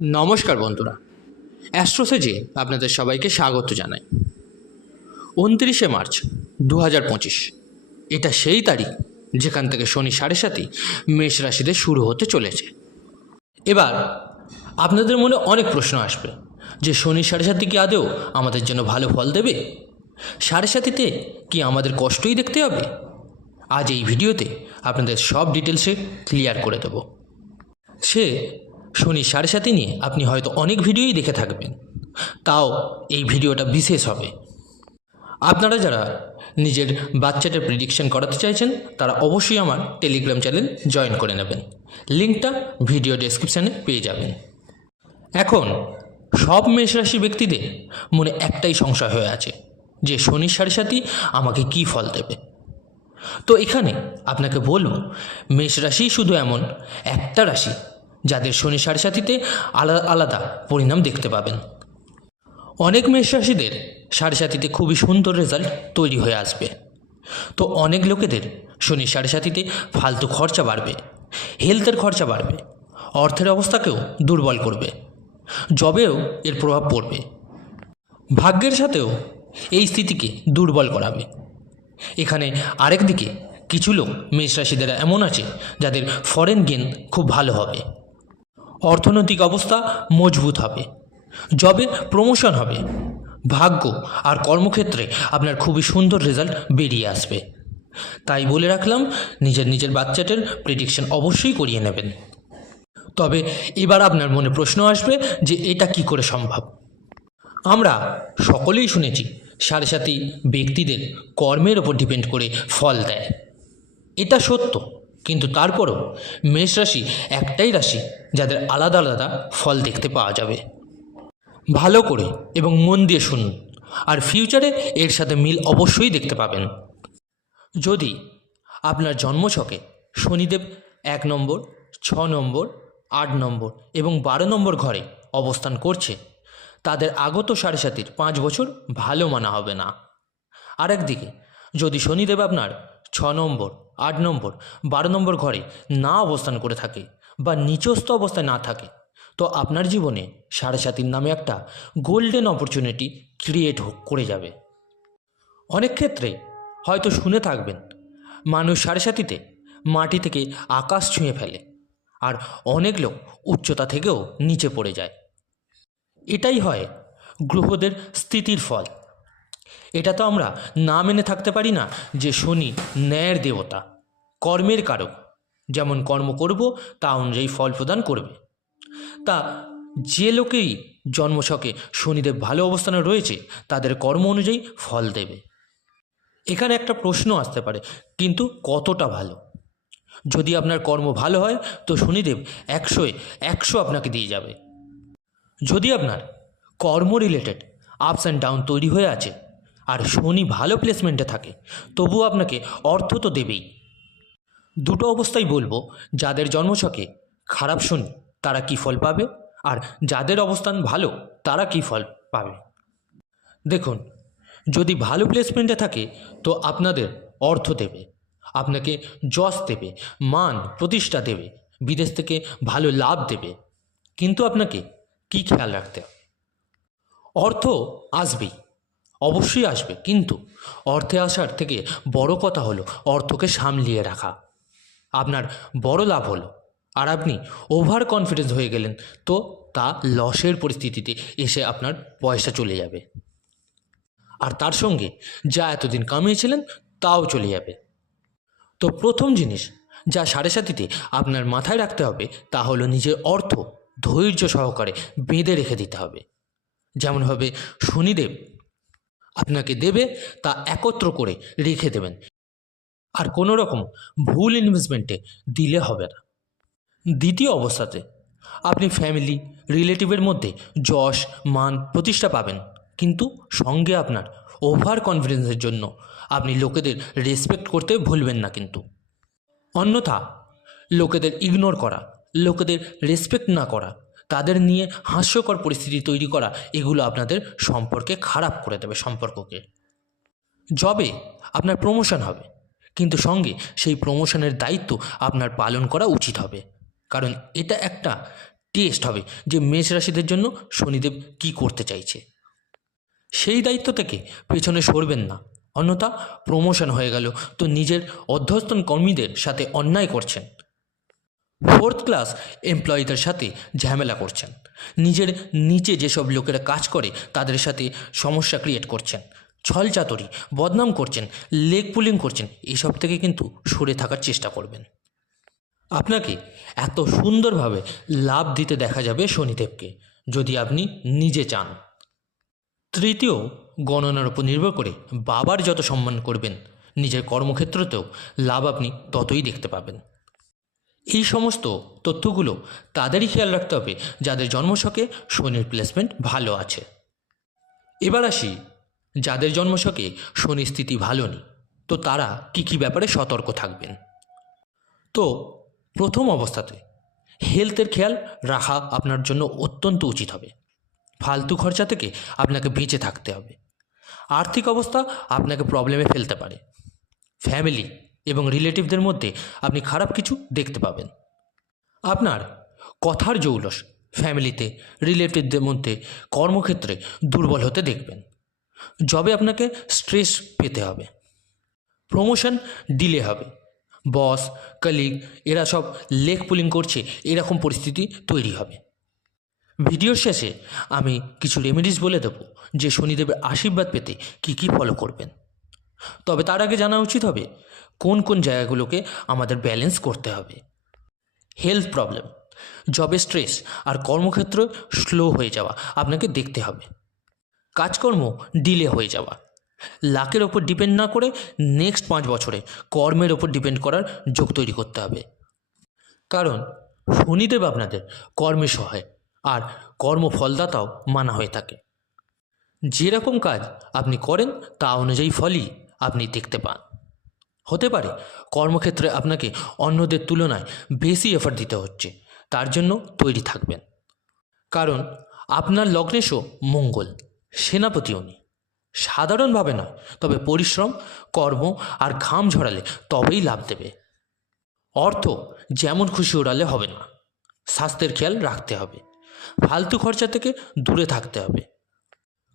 নমস্কার বন্ধুরা, অ্যাস্ট্রোসেজে আপনাদের সবাইকে স্বাগত জানাই। 29শে মার্চ 2025 এটা সেই তারিখ যেখান থেকে শনি 7.5 মেষ রাশিতে শুরু হতে চলেছে। এবার আপনাদের মনে অনেক প্রশ্ন আসবে যে শনি 7.5 কি আদৌ আমাদের জন্য ভালো ফল দেবে? 7.5তে কি আমাদের কষ্টই দেখতে হবে? আজ এই ভিডিওতে আপনাদের সব ডিটেলসে ক্লিয়ার করে দেব। শনি 7.5 নিয়ে আপনি হয়তো অনেক ভিডিওই দেখে থাকবেন, তাও এই ভিডিওটা বিশেষ হবে। আপনারা যারা নিজের বাচ্চাটার প্রেডিকশন করাতে চাইছেন তারা অবশ্যই আমার টেলিগ্রাম চ্যানেল জয়েন করে নেবেন, লিঙ্কটা ভিডিও ডেসক্রিপশানে পেয়ে যাবেন। এখন সব মেষ রাশি ব্যক্তিদের মনে একটাই সংশয় হয়ে আছে যে শনি 7.5 আমাকে কী ফল দেবে। তো এখানে আপনাকে বলবো, মেষ রাশি শুধু এমন একটা রাশি যাদের শনি 7.5তে আলাদা আলাদা পরিণাম দেখতে পাবেন। অনেক মেষ রাশিদের 7.5তে খুবই সুন্দর রেজাল্ট তৈরি হয়ে আসবে। তো অনেক লোকেদের শনি 7.5তে ফালতু খরচা বাড়বে, হেলথের খরচা বাড়বে, অর্থের অবস্থাকেও দুর্বল করবে, জবেও এর প্রভাব পড়বে, ভাগ্যের সাথেও এই স্থিতিকে দুর্বল করাবে। এখানে আরেক দিকে কিছু লোক মেষ রাশিদের এমন আছে যাদের ফরেন গেন খুব ভালো হবে, অর্থনৈতিক অবস্থা মজবুত হবে, জবে প্রমোশন হবে, ভাগ্য আর কর্মক্ষেত্রে আপনার খুবই সুন্দর রেজাল্ট বেরিয়ে আসবে। তাই বলে রাখলাম, নিজের বাচ্চাটার প্রেডিকশন অবশ্যই করিয়ে নেবেন। তবে এবার আপনার মনে প্রশ্ন আসবে যে এটা কি করে সম্ভব? আমরা সকলেই শুনেছি 7.5 ব্যক্তিদের কর্মের ওপর ডিপেন্ড করে ফল দেয়। এটা সত্য, কিন্তু তারপরও মেষ রাশি একটাই রাশি যাদের আলাদা আলাদা ফল দেখতে পাওয়া যাবে। ভালো করে এবং মন দিয়ে শুনুন, আর ফিউচারে এর সাথে মিল অবশ্যই দেখতে পাবেন। যদি আপনার জন্মছকে শনিদেব 1 নম্বর, 6 নম্বর, 8 নম্বর এবং 12 নম্বর ঘরে অবস্থান করছে, তাদের আগত 7.5 5 বছর ভালো মানা হবে না। আরেকদিকে যদি শনিদেব আপনার 6 নম্বর, 8 নম্বর, 12 নম্বর ঘরে না অবস্থান করে থাকে বা নিচস্থ অবস্থায় না থাকে, তো আপনার জীবনে 7.5 নামে একটা গোল্ডেন অপরচুনিটি ক্রিয়েট করে যাবে। অনেক ক্ষেত্রে হয়তো শুনে থাকবেন, মানুষ 7.5তে মাটি থেকে আকাশ ছুঁয়ে ফেলে, আর অনেক লোক উচ্চতা থেকেও নিচে পড়ে যায়। এটাই হয় গ্রহদের স্থিতির ফল। এটা তো আমরা না মেনে থাকতে পারি না যে শনি ন্যায়ের দেবতা, কর্মের কারক, যেমন কর্ম করব তা অনুযায়ী ফল প্রদান করবে। তা যে লোকেই জন্মছকে শনিদেব ভালো অবস্থানে রয়েছে তাদের কর্ম অনুযায়ী ফল দেবে। এখানে একটা প্রশ্ন আসতে পারে, কিন্তু কতটা ভালো? যদি আপনার কর্ম ভালো হয় তো শনিদেব 100-এ 100 আপনাকে দিয়ে যাবে। যদি আপনার কর্ম রিলেটেড আপস অ্যান্ড ডাউন তৈরি হয়ে আছে আর শনি ভালো প্লেসমেন্টে থাকে, তবুও আপনাকে অর্থ তো দেবেই। দুটো অবস্থায় বলবো, যাদের জন্মছকে খারাপ শনি তারা কী ফল পাবে, আর যাদের অবস্থান ভালো তারা কী ফল পাবে। দেখুন, যদি ভালো প্লেসমেন্টে থাকে তো আপনাদের অর্থ দেবে, আপনাকে যশ দেবে, মান প্রতিষ্ঠা দেবে, বিদেশ থেকে ভালো লাভ দেবে। কিন্তু আপনাকে কি খেয়াল রাখতে হবে? অর্থ আসবেই, অবশ্যই আসবে, কিন্তু অর্থে আসার থেকে বড় কথা হলো অর্থকে সামলিয়ে রাখা। আপনার বড় লাভ হলো আর আপনি ওভার কনফিডেন্স হয়ে গেলেন, তো তা লসের পরিস্থিতিতে এসে আপনার পয়সা চলে যাবে, আর তার সঙ্গে যা এতদিন কামিয়েছিলেন তাও চলে যাবে। তো প্রথম জিনিস যা 7.5তে আপনার মাথায় রাখতে হবে তা হলো নিজের অর্থ ধৈর্য সহকারে বেঁধে রেখে দিতে হবে। যেমনভাবে শনিদেব আপনাকে দেবে তা একত্র করে রেখে দেবেন, আর কোনো রকম ভুল ইনভেস্টমেন্টে দিলে হবে না। দ্বিতীয় অবস্থাতে আপনি ফ্যামিলি রিলেটিভের মধ্যে যশ মান প্রতিষ্ঠা পাবেন, কিন্তু সঙ্গে আপনার ওভার কনফিডেন্সের জন্য আপনি লোকেদের রেসপেক্ট করতে ভুলবেন না। কিন্তু অন্যথা লোকেদের ইগনোর করা, লোকেদের রেসপেক্ট না করা, তাদের নিয়ে হাস্যকর পরিস্থিতি তৈরি করা, এগুলো আপনাদের সম্পর্কে খারাপ করে দেবে। সম্পর্ককে জবে আপনার প্রমোশন হবে, কিন্তু সঙ্গে সেই প্রমোশনের দায়িত্ব আপনার পালন করা উচিত হবে, কারণ এটা একটা টেস্ট হবে যে মেষ রাশিদের জন্য শনিদেব কি করতে চাইছে। সেই দায়িত্ব থেকে পেছনে সরবেন না, অন্যথা প্রমোশন হয়ে গেল তো নিজের অধ্যস্তন কর্মীদের সাথে অন্যায় করছেন, ফোর্থ ক্লাস এমপ্লয়িদের সাথে ঝামেলা করছেন, নিজের নিচে যেসব লোকেরা কাজ করে তাদের সাথে সমস্যা ক্রিয়েট করছেন, ছলচাতুরি, বদনাম করছেন, লেগ পুলিং করছেন, এসব থেকে কিন্তু সরে থাকার চেষ্টা করবেন। আপনাকে এত সুন্দরভাবে লাভ দিতে দেখা যাবে শনিদেবকে যদি আপনি নিজে চান। তৃতীয়, গণনার উপর নির্ভর করে বাবার যত সম্মান করবেন নিজের কর্মক্ষেত্রতেও লাভ আপনি ততই দেখতে পাবেন। এই সমস্ত তথ্যগুলো তাদেরই খেয়াল রাখতে হবে যাদের জন্মছকে শনির প্লেসমেন্ট ভালো আছে। এবার আসি যাদের জন্মছকে শনির স্থিতি ভালো নেই, তো তারা কী কী ব্যাপারে সতর্ক থাকবেন। তো প্রথম অবস্থাতে হেলথের খেয়াল রাখা আপনার জন্য অত্যন্ত উচিত হবে। ফালতু খরচা থেকে আপনাকে বেঁচে থাকতে হবে। আর্থিক অবস্থা আপনাকে প্রবলেমে ফেলতে পারে। ফ্যামিলি এবং রিলেটিভদের মধ্যে আপনি খারাপ কিছু দেখতে পাবেন। আপনার কথার জৌলস ফ্যামিলিতে, রিলেটিভদের মধ্যে, কর্মক্ষেত্রে দুর্বল হতে দেখবেন। জবে আপনাকে স্ট্রেস পেতে হবে। প্রমোশন ডিলে হবে। বস, কলিগ এরা সব লেগ পুলিং করছে, এরকম পরিস্থিতি তৈরি হবে। ভিডিওর শেষে আমি কিছু রেমেডিস বলে দেবো যে শনিদেবের আশীর্বাদ পেতে কী কী ফলো করবেন। তবে তার আগে জানা উচিত হবে কোন কোন জায়গাগুলোকে আমাদের ব্যালেন্স করতে হবে। হেলথ প্রবলেম, জবে স্ট্রেস আর কর্মক্ষেত্র স্লো হয়ে যাওয়া আপনাকে দেখতে হবে। কাজকর্ম ডিলে হয়ে যাওয়া, লাকের ওপর ডিপেন্ড না করে নেক্সট 5 বছরে কর্মের ওপর ডিপেন্ড করার যোগ তৈরি করতে হবে। কারণ শনিদেব আপনাদের কর্মে সহায় আর কর্মফলদাতাও মানা হয়ে থাকে। যেরকম কাজ আপনি করেন তা অনুযায়ী ফলই আপনি দেখতে পান। হতে পারে কর্মক্ষেত্রে আপনাকে অন্যদের তুলনায় বেশি এফর্ট দিতে হচ্ছে, তার জন্য তৈরি থাকবেন। কারণ আপনার লগ্নেশও মঙ্গল, সেনাপতি উনি। সাধারণভাবে নয়, তবে পরিশ্রম, কর্ম আর ঘাম ঝরালে তবেই লাভ দেবে। অর্থ যেমন খুশি ওড়ালে হবে না, স্বাস্থ্যের খেয়াল রাখতে হবে। ফালতু খরচা থেকে দূরে থাকতে হবে।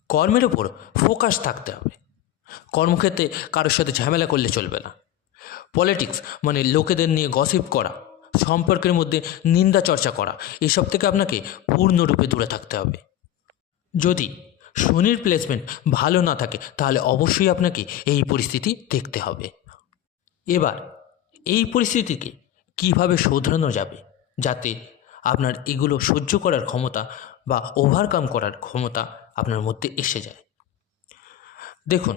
কর্মের ওপর ফোকাস থাকতে হবে। কর্মক্ষেত্রে কারোর সাথে ঝামেলা করলে চলবে না। পলিটিক্স মানে লোকেদের নিয়ে গসিপ করা, সম্পর্কের মধ্যে নিন্দা চর্চা করা, এসব থেকে আপনাকে পূর্ণরূপে দূরে থাকতে হবে। যদি শনির প্লেসমেন্ট ভালো না থাকে তাহলে অবশ্যই আপনাকে এই পরিস্থিতি দেখতে হবে। এবার এই পরিস্থিতিকে কিভাবে শোধরানো যাবে যাতে আপনার এগুলো সহ্য করার ক্ষমতা বা ওভারকাম করার ক্ষমতা আপনার মধ্যে এসে যায়। দেখুন,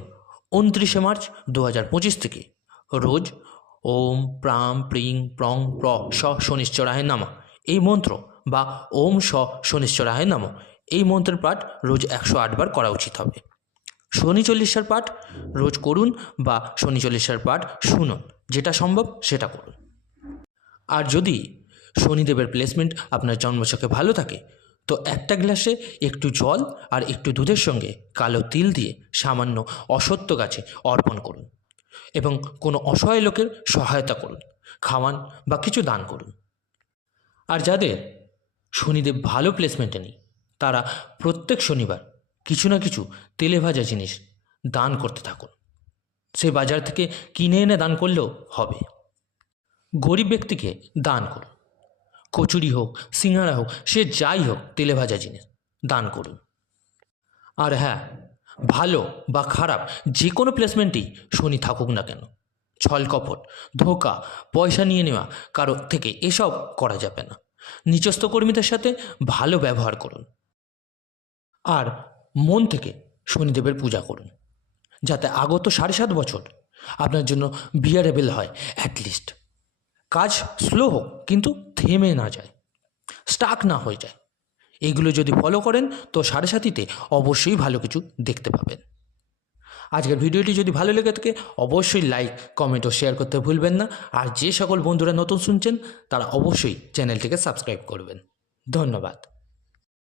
29শে মার্চ 2025 থেকে রোজ ওম প্রাম প্রিং প্রং প্র স শনিশ্চরায় নামা এই মন্ত্র বা ওম স শনিশ্চরায় নাম এই মন্ত্রের পাঠ রোজ 108 বার করা উচিত হবে। শনি চল্লিশার পাঠ রোজ করুন বা শনি চল্লিশার পাঠ শুনুন, যেটা সম্ভব সেটা করুন। আর যদি শনিদেবের প্লেসমেন্ট আপনার জন্মছকে ভালো থাকে তো একটা গ্লাসে একটু জল আর একটু দুধের সঙ্গে কালো তিল দিয়ে সামান্য অশ্বত্থ গাছে অর্পণ করুন এবং কোনো অসহায় লোকের সহায়তা করুন, খাওয়ান বা কিছু দান করুন। আর যাদের শনিদেব ভালো প্লেসমেন্টে নেই তারা প্রত্যেক শনিবার কিছু না কিছু তেলে ভাজা জিনিস দান করতে থাকুন। সে বাজার থেকে কিনে এনে দান করলেও হবে। গরিব ব্যক্তিকে দান করুন। কচুরি হোক, সিঙ্গাড়া হোক, সে যাই হোক, তেলে ভাজা জিনিস দান করুন। আর হ্যাঁ, ভালো বা খারাপ যে কোনো প্লেসমেন্টেই শনি থাকুক না কেন, ছলকপট, ধোঁকা, পয়সা নিয়ে নেওয়া কারো থেকে এসব করা যাবে না। নিচস্থ কর্মীদের সাথে ভালো ব্যবহার করুন আর মন থেকে শনিদেবের পূজা করুন যাতে আগত 7.5 বছর আপনার জন্য বিয়ারেবল হয়। অ্যাটলিস্ট কাজ স্লো হোক কিন্তু থেমে না যায়, স্টাক না হয়ে যায়। এগুলো যদি ফলো করেন তো 7.5-তে অবশ্যই ভালো কিছু দেখতে পাবেন। আজকের ভিডিওটি যদি ভালো লেগে থাকে অবশ্যই লাইক, কমেন্ট ও শেয়ার করতে ভুলবেন না। আর যে সকল বন্ধুরা নতুন শুনছেন তারা অবশ্যই চ্যানেলটিকে সাবস্ক্রাইব করবেন। ধন্যবাদ।